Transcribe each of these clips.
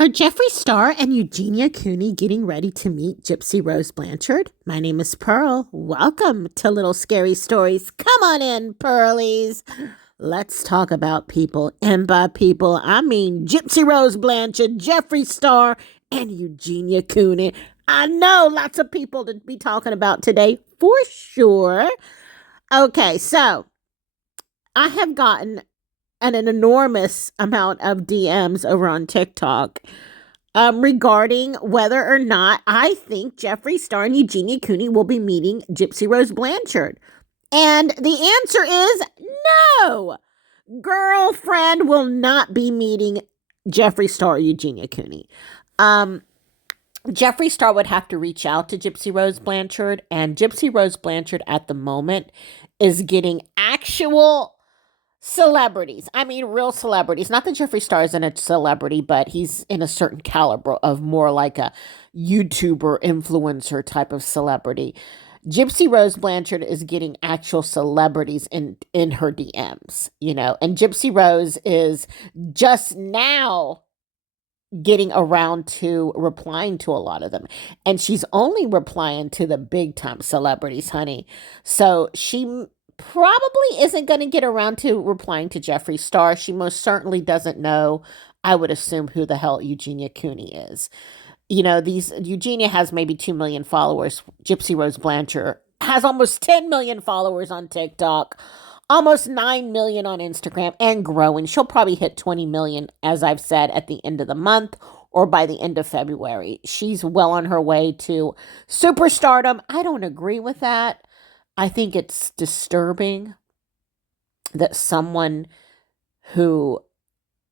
Are Jeffree Star and Eugeniacooney getting ready to meet Gypsy Rose Blanchard? My name is Pearl. Welcome to Little Scary Stories. Come on in, Pearlies. Let's talk about people. And by people, I mean Gypsy Rose Blanchard, Jeffree Star, and Eugeniacooney. I know lots of people to be talking about today, for sure. Okay, so I have gotten an enormous amount of DMs over on TikTok regarding whether or not I think Jeffree Star and Eugeniacooney will be meeting Gypsy Rose Blanchard. And the answer is no. Girlfriend will not be meeting Jeffree Star or Eugeniacooney. Jeffree Star would have to reach out to Gypsy Rose Blanchard, and Gypsy Rose Blanchard at the moment is getting actual celebrities. I mean, real celebrities. Not that Jeffree Star isn't a celebrity, but he's in a certain caliber of more like a YouTuber, influencer type of celebrity. Gypsy Rose Blanchard is getting actual celebrities in her DMs, and Gypsy Rose is just now getting around to replying to a lot of them. And she's only replying to the big time celebrities, honey. So she probably isn't going to get around to replying to Jeffree Star. She most certainly doesn't know, I would assume, who the hell Eugeniacooney is. Eugenia has maybe 2 million followers. Gypsy Rose Blanchard has almost 10 million followers on TikTok, almost 9 million on Instagram, and growing. She'll probably hit 20 million, as I've said, at the end of the month or by the end of February. She's well on her way to superstardom. I don't agree with that. I think it's disturbing that someone who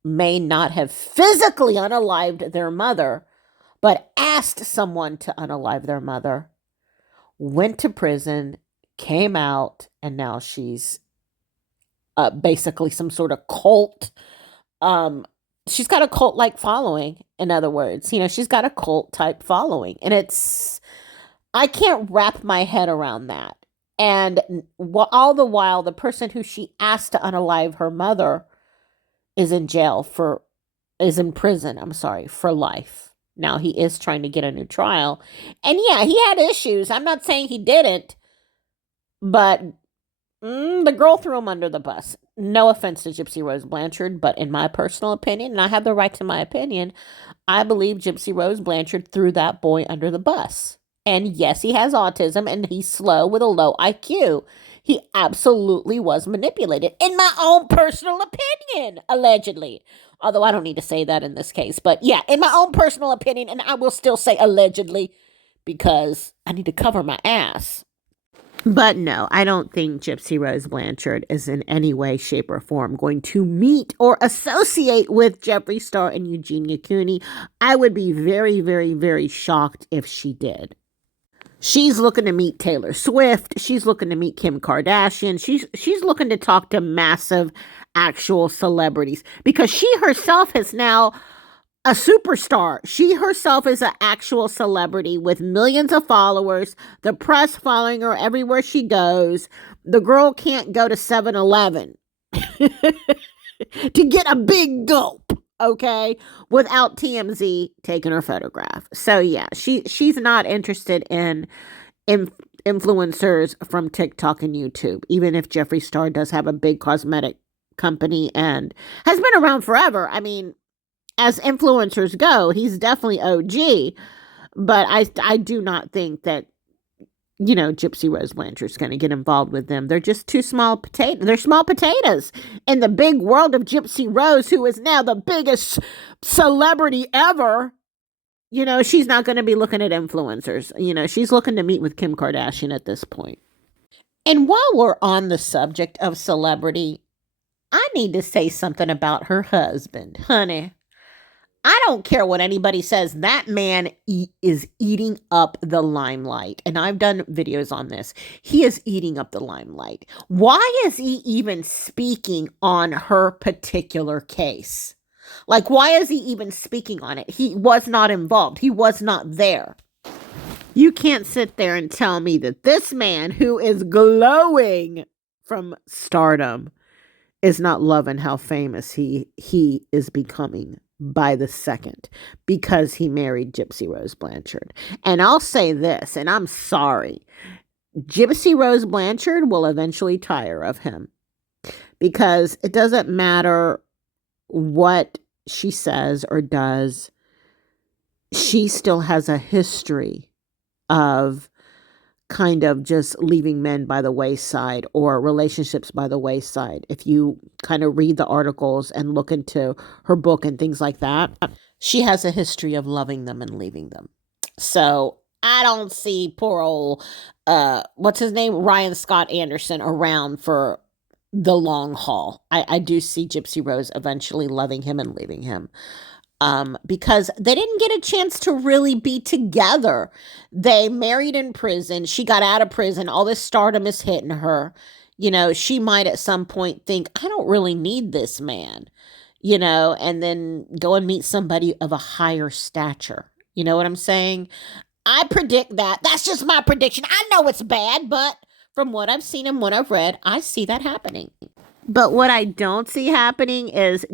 may not have physically unalived their mother, but asked someone to unalive their mother, went to prison, came out, and now she's basically some sort of cult. She's got a cult-like following, in other words. She's got a cult-type following. And I can't wrap my head around that. And all the while, the person who she asked to unalive her mother is in prison, for life. Now, he is trying to get a new trial. And yeah, he had issues. I'm not saying he didn't. But the girl threw him under the bus. No offense to Gypsy Rose Blanchard, but in my personal opinion, and I have the right to my opinion, I believe Gypsy Rose Blanchard threw that boy under the bus. And yes, he has autism and he's slow with a low IQ. He absolutely was manipulated, in my own personal opinion, allegedly. Although I don't need to say that in this case. But yeah, in my own personal opinion, and I will still say allegedly because I need to cover my ass. But no, I don't think Gypsy Rose Blanchard is in any way, shape, or form going to meet or associate with Jeffree Star and Eugeniacooney. I would be very, very, very shocked if she did. She's looking to meet Taylor Swift. She's looking to meet Kim Kardashian. She's looking to talk to massive actual celebrities because she herself is now a superstar. She herself is an actual celebrity with millions of followers, the press following her everywhere she goes. The girl can't go to 7-Eleven to get a big gulp, okay, without TMZ taking her photograph. So yeah, she's not interested in influencers from TikTok and YouTube, even if Jeffree Star does have a big cosmetic company and has been around forever. I mean, as influencers go, he's definitely OG, but I do not think that, Gypsy Rose Blanchard's going to get involved with them. They're just too small potatoes. They're small potatoes in the big world of Gypsy Rose, who is now the biggest celebrity ever. She's not going to be looking at influencers. She's looking to meet with Kim Kardashian at this point. And while we're on the subject of celebrity, I need to say something about her husband, honey. I don't care what anybody says. That man is eating up the limelight. And I've done videos on this. He is eating up the limelight. Why is he even speaking on her particular case? Like, why is he even speaking on it? He was not involved. He was not there. You can't sit there and tell me that this man who is glowing from stardom is not loving how famous he is becoming. by the second because he married Gypsy Rose Blanchard. And I'll say this, and I'm sorry, Gypsy Rose Blanchard will eventually tire of him because it doesn't matter what she says or does. She still has a history of kind of just leaving men by the wayside or relationships by the wayside. If you kind of read the articles and look into her book and things like that, she has a history of loving them and leaving them. So I don't see poor old, what's his name? Ryan Scott Anderson around for the long haul. I do see Gypsy Rose eventually loving him and leaving him. Because they didn't get a chance to really be together. They married in prison. She got out of prison. All this stardom is hitting her. You know, she might at some point think, I don't really need this man, you know, and then go and meet somebody of a higher stature. You know what I'm saying? I predict that. That's just my prediction. I know it's bad, but from what I've seen and what I've read, I see that happening. But what I don't see happening is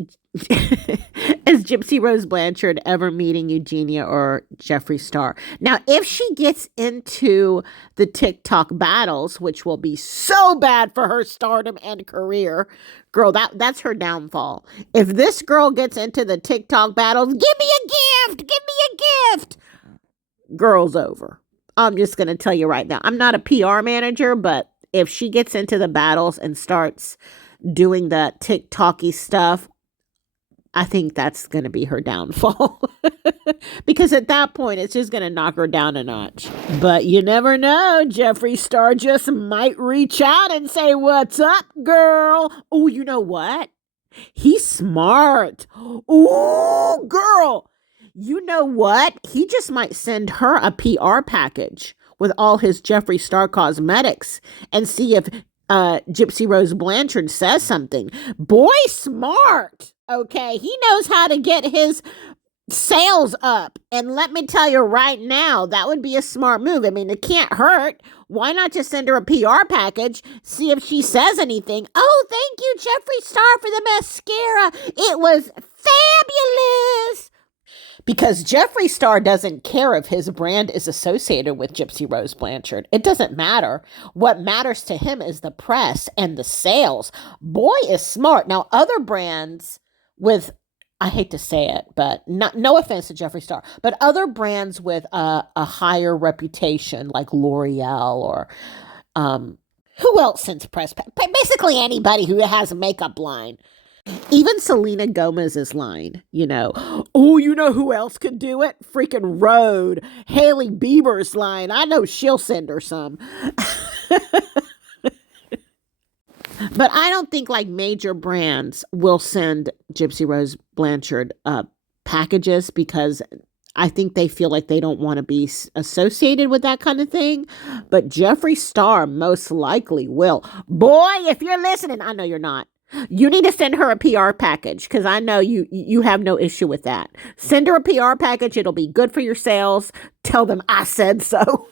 Gypsy Rose Blanchard ever meeting Eugenia or Jeffree Star. Now, if she gets into the TikTok battles, which will be so bad for her stardom and career, girl, that's her downfall. If this girl gets into the TikTok battles, give me a gift, give me a gift, girl's over. I'm just going to tell you right now. I'm not a PR manager, but if she gets into the battles and starts doing the TikTok-y stuff, I think that's going to be her downfall. Because at that point, it's just going to knock her down a notch. But you never know. Jeffree Star just might reach out and say, what's up, girl? Oh, you know what? He's smart. Ooh, girl. You know what? He just might send her a PR package with all his Jeffree Star cosmetics and see if Gypsy Rose Blanchard says something. Boy, smart. Okay, he knows how to get his sales up. And let me tell you right now, that would be a smart move. I mean, it can't hurt. Why not just send her a PR package, see if she says anything? Oh, thank you, Jeffree Star, for the mascara. It was fabulous. Because Jeffree Star doesn't care if his brand is associated with Gypsy Rose Blanchard. It doesn't matter. What matters to him is the press and the sales. Boy is smart. Now, other brands with, I hate to say it, but no offense to Jeffree Star, but other brands with a higher reputation like L'Oreal or who else sends press? Basically anybody who has a makeup line. Even Selena Gomez's line, you know, oh, you know who else could do it? Freaking Rhode. Hailey Bieber's line. I know she'll send her some. But I don't think like major brands will send Gypsy Rose Blanchard packages because I think they feel like they don't want to be associated with that kind of thing. But Jeffree Star most likely will. Boy, if you're listening, I know you're not. You need to send her a PR package because I know you have no issue with that. Send her a PR package. It'll be good for your sales. Tell them I said so.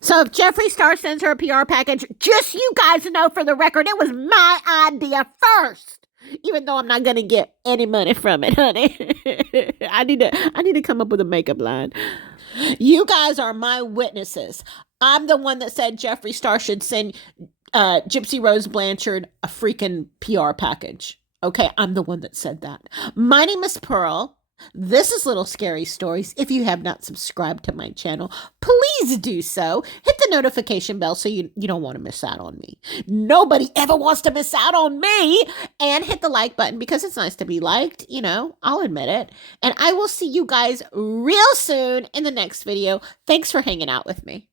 So if Jeffree Star sends her a PR package, just you guys know for the record, it was my idea first. Even though I'm not going to get any money from it, honey. I need to come up with a makeup line. You guys are my witnesses. I'm the one that said Jeffree Star should send Gypsy Rose Blanchard a freaking PR package. Okay, I'm the one that said that. My name is Pearl. This is Little Scary Stories. If you have not subscribed to my channel, please do so. Hit the notification bell so you don't want to miss out on me. Nobody ever wants to miss out on me. And hit the like button because it's nice to be liked. You know, I'll admit it. And I will see you guys real soon in the next video. Thanks for hanging out with me.